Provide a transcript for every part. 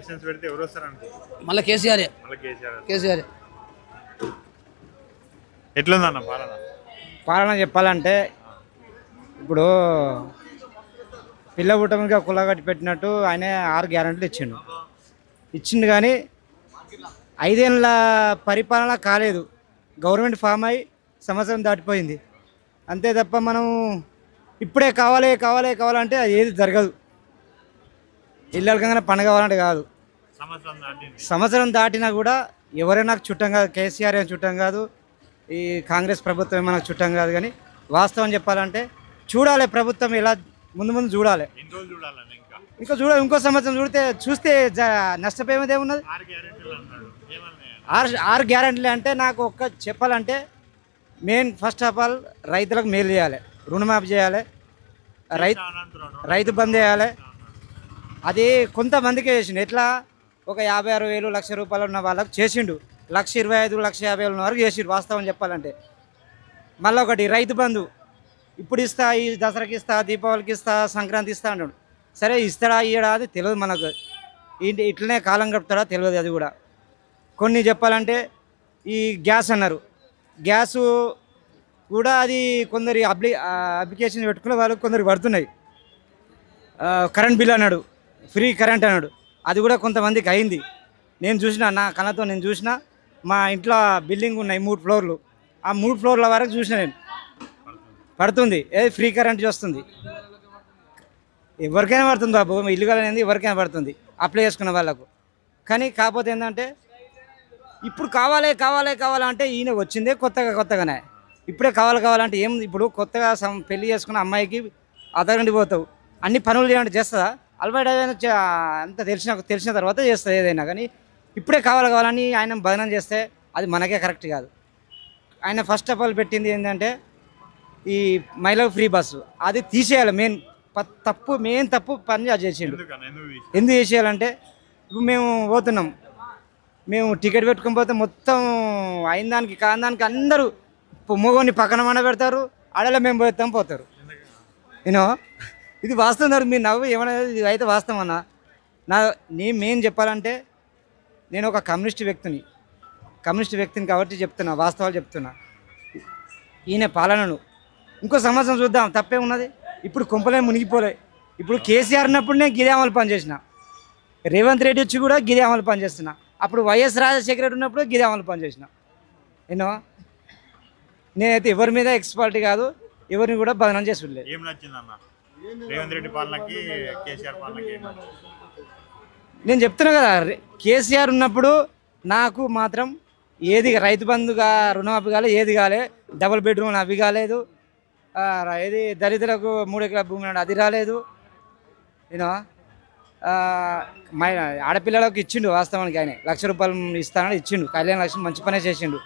Elections పెడితే ఎవరు వస్తారంటే మళ్ళీ కేసీఆర్. ఎట్లుందన్న పాలన? పాలన చెప్పాలంటే ఇప్పుడు పిల్ల పుట్టమిగా కుల్లగట్టి పెట్టినట్టు ఆయన 6 గ్యారెంటీలు ఇచ్చిండు కానీ 5 ఏళ్ళ పరిపాలన కాలేదు. గవర్నమెంట్ ఫామ్ అయి సంవత్సరం దాటిపోయింది అంతే తప్ప మనం ఇప్పుడే కావాలంటే అది ఏది జరగదు. ఇళ్ళకగానే పండుగ కావాలంటే కాదు. సంవత్సరం దాటినా కూడా ఎవరైనా నాకు చుట్టం కాదు, కేసీఆర్ ఏం చుట్టం కాదు, ఈ కాంగ్రెస్ ప్రభుత్వం ఏమైనా చుట్టం కాదు. కానీ వాస్తవం చెప్పాలంటే చూడాలి, ప్రభుత్వం ఎలా ముందు చూడాలి. ఇంకా చూడాలి, ఇంకో సంవత్సరం చూస్తే నష్టపోయేది ఏమున్నది? 6 గ్యారెంటీలు అంటే నాకు చెప్పాలంటే మెయిన్ ఫస్ట్ ఆఫ్ ఆల్ రైతులకు మేలు చేయాలి, రుణమాఫీ చేయాలి, రైతు బంద్ చేయాలి. అది కొంతమందికే చేసిండు. ఎట్లా ఒక 56,000 లక్ష రూపాయలు ఉన్న వాళ్ళకు చేసిండు, 1,25,000 1,50,000 ఉన్న వరకు చేసిండు వాస్తవం చెప్పాలంటే. మళ్ళీ ఒకటి రైతు బంధు ఇప్పుడు ఇస్తా, ఈ దసరాకి ఇస్తా, దీపావళికి ఇస్తా, సంక్రాంతి ఇస్తా అంటాడు. సరే ఇస్తాడా ఇయ్యడా అది తెలియదు మనకు, ఇట్లనే కాలం గడుపుతాడా తెలియదు. అది కూడా కొన్ని చెప్పాలంటే ఈ గ్యాస్ అన్నారు, గ్యాసు కూడా అది కొందరు అప్లికేషన్ పెట్టుకునే వాళ్ళకి కొందరు పడుతున్నాయి. కరెంట్ బిల్ అన్నాడు, ఫ్రీ కరెంట్ అన్నాడు, అది కూడా కొంతమందికి అయింది. నేను చూసిన, నా కళ్ళతో నేను చూసిన. మా ఇంట్లో బిల్డింగ్ ఉన్నాయి 3 ఫ్లోర్లు, ఆ 3 ఫ్లోర్ల వరకు చూసిన నేను. పడుతుంది, ఏది ఫ్రీ కరెంట్ వస్తుంది. ఎవరికైనా పడుతుంది బాబు, ఇల్లు అనేది ఎవరికైనా పడుతుంది అప్లై చేసుకున్న వాళ్ళకు. కానీ కాకపోతే ఏంటంటే ఇప్పుడు కావాలంటే ఈయన వచ్చిందే కొత్తగానే. ఇప్పుడే కావాలంటే ఏం? ఇప్పుడు కొత్తగా పెళ్లి చేసుకున్న అమ్మాయికి అదగండి పోతావు, అన్ని పనులు చేయాలంటే చేస్తుందా? అలవాటు అంత తెలిసిన తర్వాత చేస్తుంది ఏదైనా. కానీ ఇప్పుడే కావాలని ఆయన భజనం చేస్తే అది మనకే కరెక్ట్ కాదు. ఆయన ఫస్ట్ ఆఫ్ ఆల్ పెట్టింది ఏంటంటే ఈ మహిళలకు ఫ్రీ బస్సు, అది తీసేయాలి. మెయిన్ తప్పు పని అది చేసిండు. ఎందుకు చేసేయాలంటే ఇప్పుడు మేము పోతున్నాం, మేము టికెట్ పెట్టుకొని పోతే మొత్తం అయిన దానికి కాని దానికి అందరూ మొగోని పక్కన మన పెడతారు, ఆడలో మేము పోతారు. యూనో ఇది వాస్తవం. మీరు నవ్వు ఏమన్నా, ఇది అయితే వాస్తవం అన్న. నేను చెప్పాలంటే నేను ఒక కమ్యూనిస్ట్ వ్యక్తిని కాబట్టి చెప్తున్నా, వాస్తవాలు చెప్తున్నా. ఈయన పాలనను ఇంకో సంవత్సరం చూద్దాం, తప్పే ఉన్నది. ఇప్పుడు కుంపలే మునిగిపోలే. ఇప్పుడు కేసీఆర్ ఉన్నప్పుడు నేను గిదే అమలు పనిచేసిన, రేవంత్ రెడ్డి వచ్చి కూడా గిదే అమలు పనిచేస్తున్నా, అప్పుడు వైఎస్ రాజశేఖర రెడ్డి ఉన్నప్పుడు గిదే అమలు పనిచేసిన. యూనో నేనైతే ఎవరి మీద ఎక్స్పర్ట్ కాదు, ఎవరిని కూడా బదనం చేసి ఉండలేదు. నేను చెప్తున్నా కదా, కేసీఆర్ ఉన్నప్పుడు నాకు మాత్రం ఏది రైతు బంధుగా రుణమాఫీ కాలేదు, ఏది కాలే, డబుల్ బెడ్రూమ్ అవి కాలేదు, ఏది దళితులకు 3 ఎకరాల భూమి అది రాలేదు. యూనో ఆడపిల్లలకు ఇచ్చిండు వాస్తవానికి. ఆయన 1,00,000 రూపాయలు ఇస్తానని ఇచ్చిండు. కళ్యాణ లక్ష్మి మంచి పనే చేసిండు,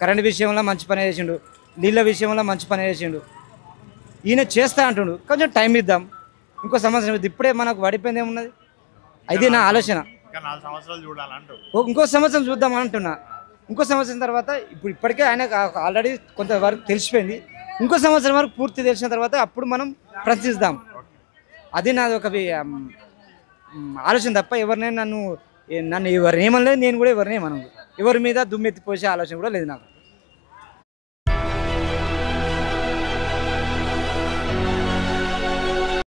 కరెంటు విషయంలో మంచి పనే చేసిండు, నీళ్ళ విషయంలో మంచి పనే చేసిండు. ఈయన చేస్తా అంటుండు, కొంచెం టైం ఇద్దాం, ఇంకో సంవత్సరం ఇద్దాం. ఇప్పుడే మనకు పడిపోయింది ఏమున్నది? అయితే నా ఆలోచన ఇంకో సంవత్సరం చూద్దాం అంటున్నా. ఇంకో సంవత్సరం తర్వాత ఇప్పటికే ఆయన ఆల్రెడీ కొంతవరకు తెలిసిపోయింది. ఇంకో సంవత్సరం వరకు పూర్తి తెలిసిన తర్వాత అప్పుడు మనం ప్రశ్నిస్తాం. అది నాది ఒక ఆలోచన తప్ప ఎవరినైనా నన్ను ఎవరినేమనలేదు, నేను కూడా ఎవరినేమను, ఎవరి మీద దుమ్మెత్తి పోసే ఆలోచన కూడా లేదు నాకు.